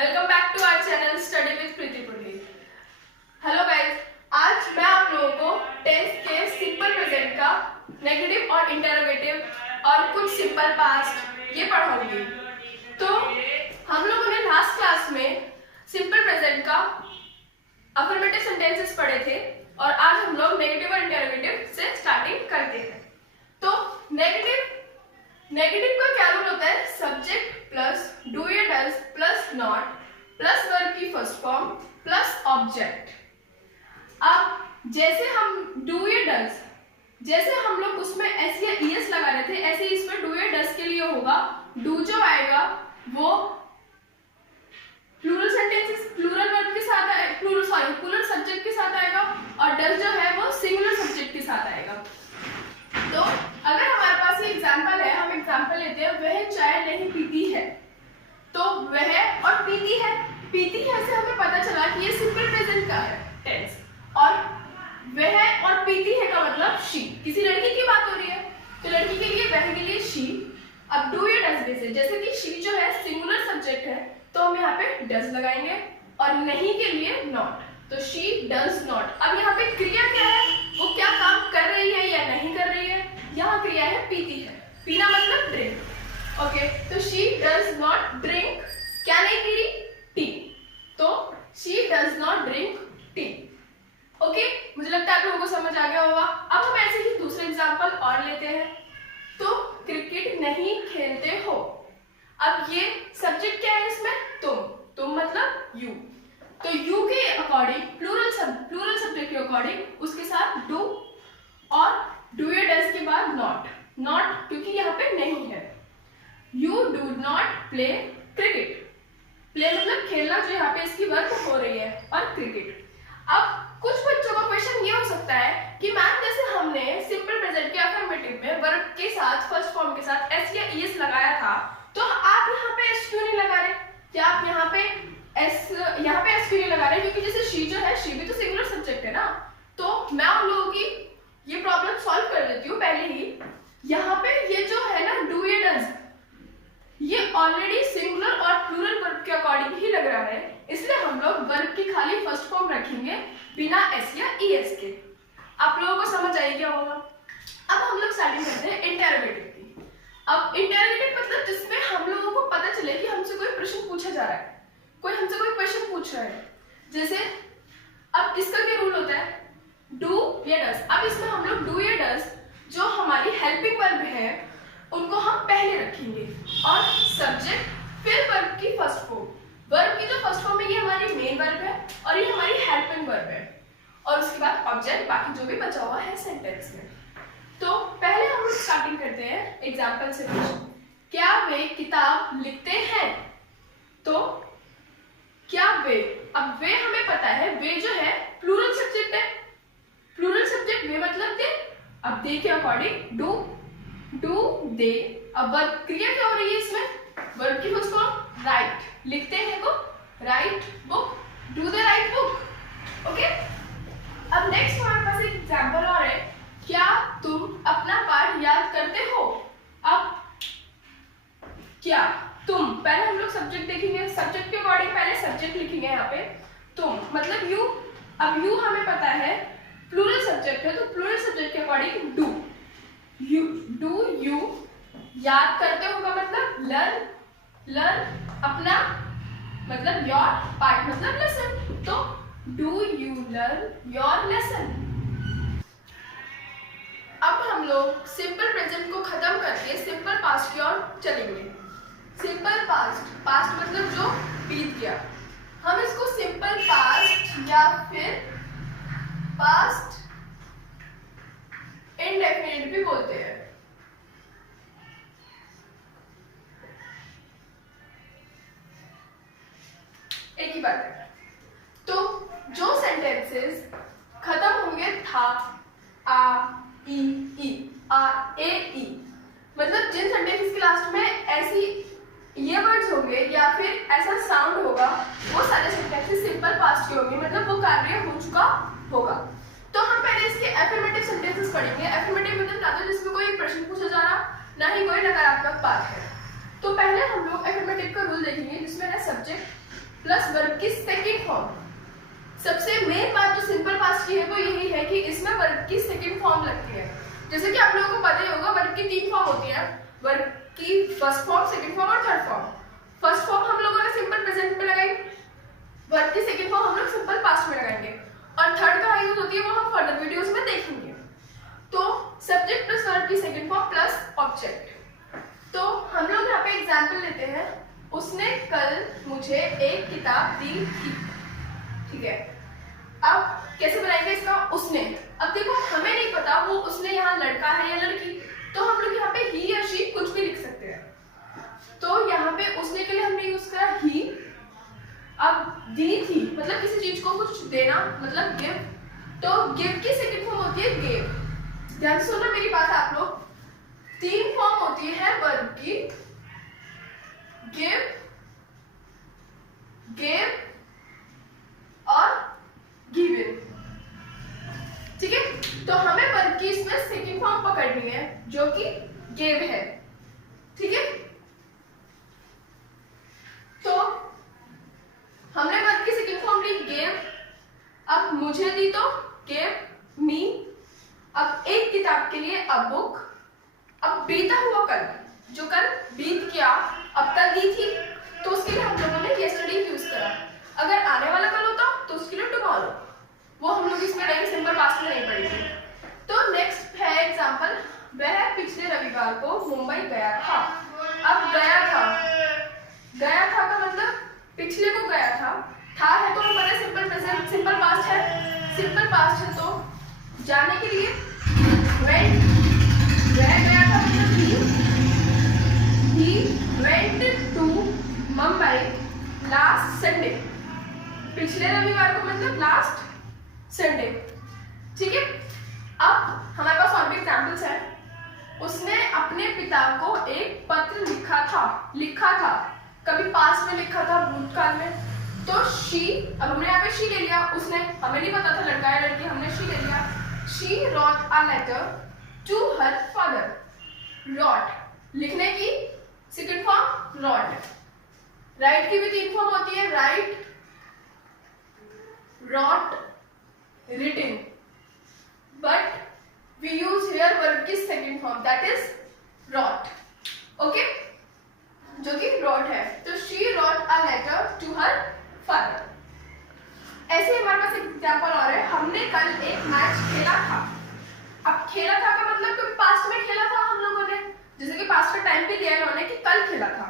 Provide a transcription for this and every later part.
Welcome back to our channel study with Preeti Pundi. Hello guys, आज मैं आप लोगों को टेंस के सिंपल प्रेजेंट का नेगेटिव और इंटरोगेटिव और कुछ सिंपल पास्ट ये पढ़ाऊंगी। तो हम लोगों ने लास्ट क्लास में सिंपल प्रेजेंट का अफर्मेटिव सेंटेंसेस पढ़े थे और आज हम लोग नेगेटिव और इंटरोगेटिव से स्टार्टिंग करते हैं। तो नेगेटिव का क्या रूल होता है? सब्जेक्ट प्लस डू या does plus not plus verb की फर्स्ट फॉर्म प्लस ऑब्जेक्ट। अब जैसे हम डू या डज, जैसे हम लोग उसमें एस या ईएस लगा रहे थे, ऐसे इसमें डू या डज के लिए होगा डू जो आएगा वो प्लूरल सेंटेंसेस प्लूरल वर्ब के साथ प्लूरल सब्जेक्ट के साथ आएगा और डज जो है वो सिंगुलर सब्जेक्ट के साथ आएगा। तो अगर हमारे पास ये एग्जांपल है, हम एग्जांपल लेते हैं, वह चाय नहीं पीती है, तो वह और पीती है से हमें पता चला कि ये सिंपल प्रेजेंट का है टेंस, और वह और पीती है का मतलब शी। किसी लड़की की बात हो रही है तो लड़की के लिए वह के लिए शी। अब डू या डज बेसिस, जैसे कि शी जो है सिंगुलर सब्जेक्ट है तो हम यहाँ पे डज लगाएंगे और नहीं के लिए नॉट, तो शी डज नॉट। अब यहाँ पे क्रिया क्या है, वो क्या काम कर रही है या नहीं कर रही है? यहाँ क्रिया है पीती है, पीना मतलब ड्रिंक। ओके, तो शी डज नॉट ड्रिंक, क्या नहीं पी रही? टी, तो she does not drink tea. Okay, मुझे लगता है आप लोगों को समझ आ गया होगा। अब हम ऐसे ही दूसरे एग्जांपल और लेते हैं। तो क्रिकेट नहीं खेलते हो, अब ये सब्जेक्ट क्या है इसमें? तुम मतलब यू, तो यू के अकॉर्डिंग प्लूरल सब्जेक्ट के अकॉर्डिंग उसके साथ डू और डू या डज के बाद नॉट क्योंकि यहाँ पे नहीं है। You do not play cricket, play मतलब खेलना, जो यहाँ पे इसकी वर्ब हो रही है, और क्रिकेट। अब कुछ बच्चों का क्वेश्चन ये हो सकता है कि मैम जैसे हमने सिंपल प्रेजेंट के अफर्मेटिव में वर्ब के साथ फर्स्ट फॉर्म के साथ एस या ईएस लगाया था, तो आप यहाँ पे एस क्यों नहीं लगा रहे? क्या आप यहाँ पे एस क्यों नहीं लगा रहे? क्योंकि जैसे शी जो है, शी भी तो सिंगुलर सब्जेक्ट है ना। तो मैं उन लोगों की ये प्रॉब्लम सॉल्व कर देती हूँ पहले ही। यहाँ पे ये जो है ना डू या डज, ये ऑलरेडी सिंगुलर और प्लूरल वर्ब के अकॉर्डिंग ही लग रहा है, इसलिए हम लोग वर्ब की खाली फर्स्ट फॉर्म रखेंगे बिना एस या ईएस के। आप लोगों को समझ आई क्या होगा? अब हम लोग स्टार्टिंग करते हैं इंटरोगेटिव की। अब इंटरोगेटिव मतलब जिसमें हम लोगों को पता चले कि हमसे कोई प्रश्न पूछा जा रहा है, कोई हमसे कोई क्वेश्चन पूछ रहा है। जैसे अब इसका क्या रूल होता है? डू या डज। अब इसमें हम लोग डू या डज जो हमारी हेल्पिंग वर्ब है उनको हम पहले रखेंगे और सब्जेक्ट फिर वर्ब की फर्स्ट फॉर्म। वर्ब की जो फर्स्ट फॉर्म है ये हमारी मेन वर्ब है और ये हमारी हेल्पिंग वर्ब है, और उसके बाद ऑब्जेक्ट, बाकी जो भी बचा हुआ है सेंटेंस में। तो पहले हम लोग स्टार्टिंग करते हैं एग्जाम्पल से। क्या वे किताब लिखते हैं? तो क्या वे, अब वे हमें पता है, वे जो है प्लूरल सब्जेक्ट है, प्लूरल सब्जेक्ट वे मतलब दे। अब दे के अकॉर्डिंग डू दे। अब वर्ब क्रिया क्या हो रही है इसमें? वर्ब की फर्स्ट फॉर्म राइट, लिखते हैं को right book, do they right book. Okay, अब नेक्स्ट हमारे पास एक एग्जांपल और है। क्या तुम अपना पाठ याद करते हो? अब क्या तुम, पहले हम लोग सब्जेक्ट देखेंगे, सब्जेक्ट के अकॉर्डिंग पहले सब्जेक्ट लिखेंगे यहाँ पे तुम मतलब यू। अब यू हमें पता है प्लूरल सब्जेक्ट है, तो प्लूरल सब्जेक्ट के अकॉर्डिंग डू यू याद करते हो का मतलब लर्न अपना मतलब योर, पार्ट मतलब लेसन, तो do you learn your lesson. अब हम लोग सिंपल प्रेजेंट को खत्म करके सिंपल पास्ट की ओर चलेंगे। सिंपल पास्ट मतलब जो बीत गया, हम इसको सिंपल पास्ट या फिर पास्ट इंडेफिनिट भी बोलते हैं। एक ही बात है। तो जो सेंटेंसेस खत्म होंगे था, आ ए ई, मतलब जिन सेंटेंसेस के लास्ट में ऐसी ये वर्ड्स होंगे या फिर ऐसा साउंड होगा, वो सारे सेंटेंसेस सिंपल पास्ट के होंगे, मतलब वो कार्य हो चुका होगा। तो हम पहले इसके एफर्मेटिव सेंटेंसेस पढ़ेंगे। एफर्मेटिव मतलब ना तो जिसमें कोई प्रश्न पूछा जा रहा, ना ही कोई नकारात्मक बात है। तो पहले हम लोग एफर्मेटिव का रूल देखेंगे जिसमें है सब्जेक्ट प्लस वर्ब की सेकंड फॉर्म। सबसे मेन बात जो सिंपल पास्ट की है वो यही है कि इसमें वर्ब की सेकंड फॉर्म लगती है। जैसे कि आप लोगों को पता ही होगा वर्ब की 3 फॉर्म होती है, वर्ब की फर्स्ट फॉर्म, सेकंड फॉर्म और थर्ड फॉर्म। फर्स्ट फॉर्म हम लोगों ने सिंपल प्रेजेंट में लगाई, वर्ब की सेकंड फॉर्म हम लोग सिंपल पास्ट में लगाएंगे, और थर्ड कहाँ यूज होती है वो हम फर्दर वीडियोस में देखेंगे। तो सब्जेक्ट प्लस वर्ब की सेकंड फॉर्म प्लस ऑब्जेक्ट। तो हम लोग यहाँ पे एग्जांपल लेते हैं, उसने कल मुझे एक किताब दी थी, ठीक है। अब कैसे बनाएंगे इसका उसने। अब देखो हमें नहीं पता वो उसने यहाँ लड़का है या लड़की, तो हम लोग यहाँ पे ही या शी कुछ भी लिख सकते हैं। तो यहाँ पे उसने के लिए हमने यूज करा ही। अब दी थी मतलब किसी चीज को कुछ देना, मतलब गिव। तो गिव की सेकंड फॉर्म होती है गेव। ध्यान से सुनना मेरी बात आप लोग। 3 फॉर्म होती है वर्ब की, गिव, गेव और गिवन, ठीक है। तो हमें वर्ब की इसमें सेकंड फॉर्म पकड़नी है जो कि गेव है, ठीक है। तो हमने वर्ब की सेकंड फॉर्म ली गेव। अब मुझे दी तो गेव मी। अब एक किताब के लिए अ बुक। अब बीता हुआ कल, जो कल बीत गया अब तक दी थी, तो उसके लिए हम लोगों ने यस्टरडे यूज करा। अगर आने वाला कल होता तो उसके लिए टुमारो, वो हम लोग इसमें नहीं सिंपल पास्ट में नहीं पढ़ी थी। तो नेक्स्ट है एग्जांपल, वह पिछले रविवार को मुंबई गया था। अब गया था का मतलब पिछले को गया था है तो हमारे सिंपल प्रेजेंट, सिंपल पास्ट है। सिंपल पास्ट है तो जाने के लिए वेंट, वह गया था मतलब he went to Mumbai last Sunday. पिछले रविवार को मतलब लास्ट संडे, ठीक है। अब हमारे पास और भी एग्जांपल्स हैं। उसने अपने पिता को एक पत्र लिखा था, कभी पास्ट में लिखा था, भूतकाल में। तो शी, अब हमने यहाँ पे शी ले लिया, उसने, हमें नहीं पता था लड़का है लड़की, हमने शी ले लिया। She wrote a letter to her father। wrote लिखने की सेकंड फॉर्म wrote। राइट की भी 3 फॉर्म होती है, right, wrote, written, but we use here verb की second form, that is wrote, okay, जो कि wrote है। तो she wrote a letter to her father। ऐसे हमारे पास एक एग्जाम्पल और है, हमने कल एक मैच खेला था। अब खेला था का मतलब कोई पास्ट में खेला था हम लोगों ने, जैसे कि पास्ट का टाइम भी दिया है उन्होंने कि कल खेला था।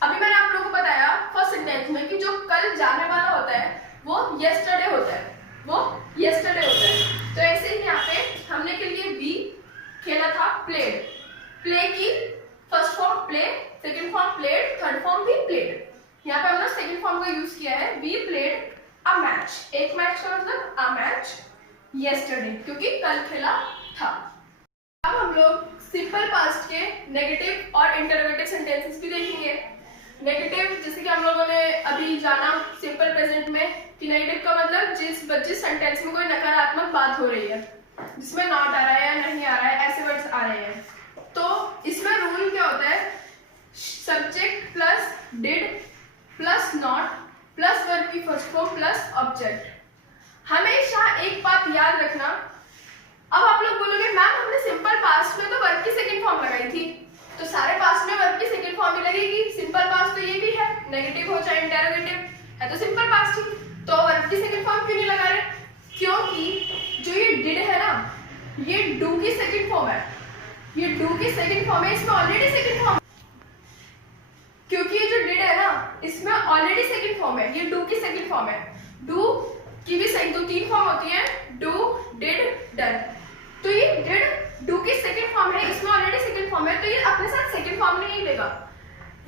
अभी मैंने आप लोगों को बताया फर्स्ट सेंटेंस में कि जो कल जाने वाला होता है वो yesterday होता है, तो ऐसे ही यहाँ पे हमने के लिए बी खेला था played। प्ले की first form play, second form played, third form भी प्लेड। यहाँ पे हमने सेकंड फॉर्म का यूज किया है, वी प्लेड अ मैच। एक मैच का मतलब अ मैच yesterday, क्योंकि कल खेला था। अब हम लोग सिंपल पास्ट के नेगेटिव और इंटरोगेटिव सेंटेंसेस भी देखेंगे। नेगेटिव जैसे कि हम लोगों ने अभी जाना सिंपल प्रेजेंट में कि नेगेटिव का मतलब जिस सेंटेंस में कोई नकारात्मक बात हो रही है, जिसमें नॉट आ रहा है या नहीं आ रहा है, ऐसे वर्ड्स आ रहे हैं। तो इसमें रूल क्या होता है, subject plus did plus not plus verb की फर्स्ट फॉर्म प्लस ऑब्जेक्ट। हमेशा एक बात याद रखना। अब आप लोग बोलोगे मैम हमने सिंपल पास्ट में तो वर्ब की सेकंड फॉर्म लगाई थी, तो सारे पास्ट में वर्ब की सेकंड फॉर्म ही लगेगी। सिंपल पास्ट तो ये भी है, नेगेटिव हो चाहे इंटरोगेटिव है तो सिंपल पास्ट ही, तो वर्ब की सेकंड फॉर्म क्यों नहीं लगा रहे? क्योंकि जो ये डिड है ना, ये डू की सेकंड फॉर्म है, ये डू की सेकंड फॉर्म है, इसमें ऑलरेडी सेकंड फॉर्म, क्योंकि ये जो डिड है ना इसमें ऑलरेडी सेकंड फॉर्म है, ये डू की सेकंड फॉर्म है। डू की भी दो 3 फॉर्म होती है, डू, डिड, डन। तो ये डिड डू की सेकंड फॉर्म है, इसमें ऑलरेडी सेकंड फॉर्म है, तो ये अपने साथ सेकंड फॉर्म नहीं लेगा।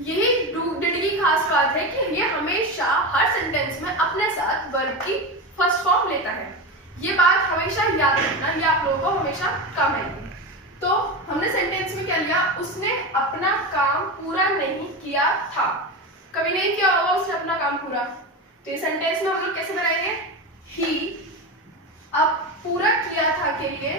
यही डू डिड की खास बात है कि ये हमेशा हर सेंटेंस में अपने साथ वर्ब की फर्स्ट फॉर्म लेता है। ये बात हमेशा याद रखना, ये आप लोगों को हमेशा काम आएगी। तो हमने सेंटेंस में क्या लिया, उसने अपना काम पूरा नहीं किया था। कभी नहीं किया होगा उसने अपना काम पूरा, तो ये सेंटेंस में हम लोग कैसे बनाएंगे, ही। अब पूरा किया था के लिए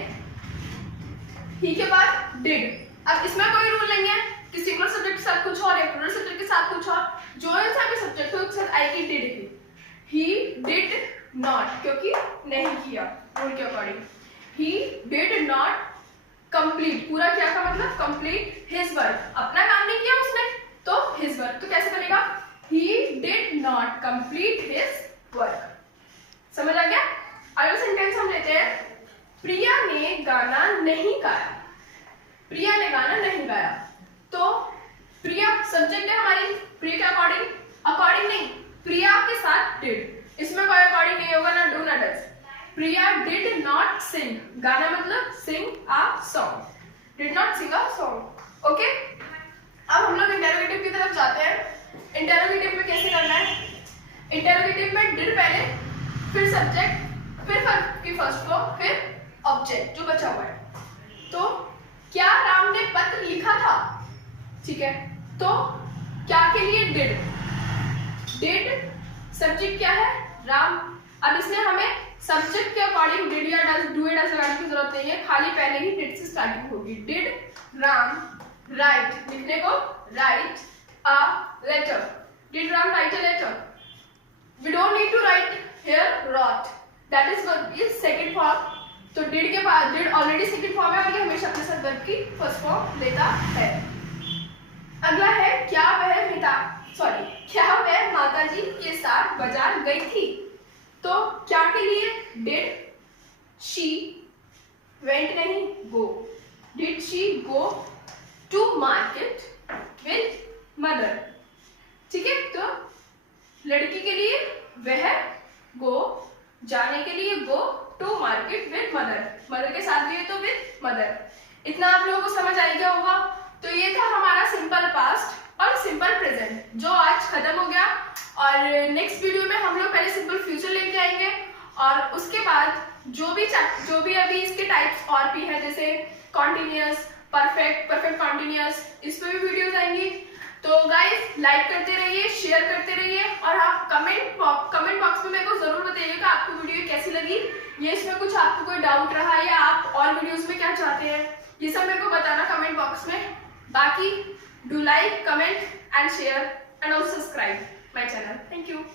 ही के बाद डिड। अब इसमें कोई रूल नहीं है कि सिंगुलर सब्जेक्ट के साथ कुछ और है, प्लूरल सब्जेक्ट के साथ कुछ और, जो सा भी सब्जेक्ट हो उसके साथ आएगी कि डिड ही डिड नॉट, क्योंकि नहीं किया रूल के according. He did not complete, पूरा किया का मतलब कंप्लीट हिज वर्क, अपना काम नहीं किया उसने तो हिज वर्क, तो कैसे बनेगा he did not complete his work. समझ आ गया? अगला सेंटेंस हम लेते हैं, प्रिया ने गाना नहीं गाया। प्रिया ने गाना नहीं गाया, तो प्रिया सब्जेक्ट है हमारी, प्रिया के अकॉर्डिंग, अकॉर्डिंग नहीं, प्रिया के साथ डिड, इसमें कोई अकॉर्डिंग नहीं होगा, ना डू ना does. Priya did not sing, गाना मतलब sing a song, did not sing a song. Okay, अब हम लोग इंटेरोगेटिव की तरफ जाते हैं। इंटेरोगेटिव में कैसे करना है? इंटेरोगेटिव में डिड पहले, फिर सब्जेक्ट, फिर वर्ब की फर्स्ट फॉर्म, फिर ऑब्जेक्ट जो बचा हुआ है। तो क्या राम ने पत्र लिखा था? ठीक है, तो क्या के लिए डिड, डिड सब्जेक्ट क्या है राम। अब इसमें हमें सब्जेक्ट के अकॉर्डिंग डिड या डज, डू या डज लगाने की जरूरत नहीं है, खाली पहले ही डिड से स्टार्टिंग होगी। डिड राम राइट, लिखने को write a letter, did Ram write a letter. We don't need to write here wrote, that is verb की सेकंड फॉर्म, तो डिड के बाद डिड ऑलरेडी सेकंड फॉर्म है और ये हमेशा अपने साथ वर्ब की फर्स्ट फॉर्म लेता है। अगला है क्या वह माता जी के साथ बाजार गई थी, तो क्या के लिए डिड शी वेंट नहीं go, did she go to market with mother. ठीक है, तो लड़की के लिए वह गो, जाने के लिए go to market with mother, mother के साथ गए तो विद मदर। इतना आप लोगों को समझ आ गया होगा। तो ये था हमारा सिंपल पास्ट और सिंपल प्रेजेंट जो आज खत्म हो गया, और नेक्स्ट वीडियो में हम लोग पहले सिंपल फ्यूचर लेके आएंगे, और उसके बाद जो भी अभी इसके टाइप्स और भी है, जैसे कॉन्टिन्यूअस, परफेक्ट, परफेक्ट कॉन्टिन्यूअस, इस पे भी वीडियोस आएंगी। तो गाइस लाइक करते रहिए, शेयर करते रहिए, और आप कमेंट बॉक्स में मेरे को जरूर बताइएगा आपको वीडियो कैसी लगी, ये इसमें कुछ आपको कोई डाउट रहा या आप और वीडियोस में क्या चाहते हैं, ये सब मेरे को बताना कमेंट बॉक्स में। बाकी do like, comment and share and also subscribe my channel. Thank you.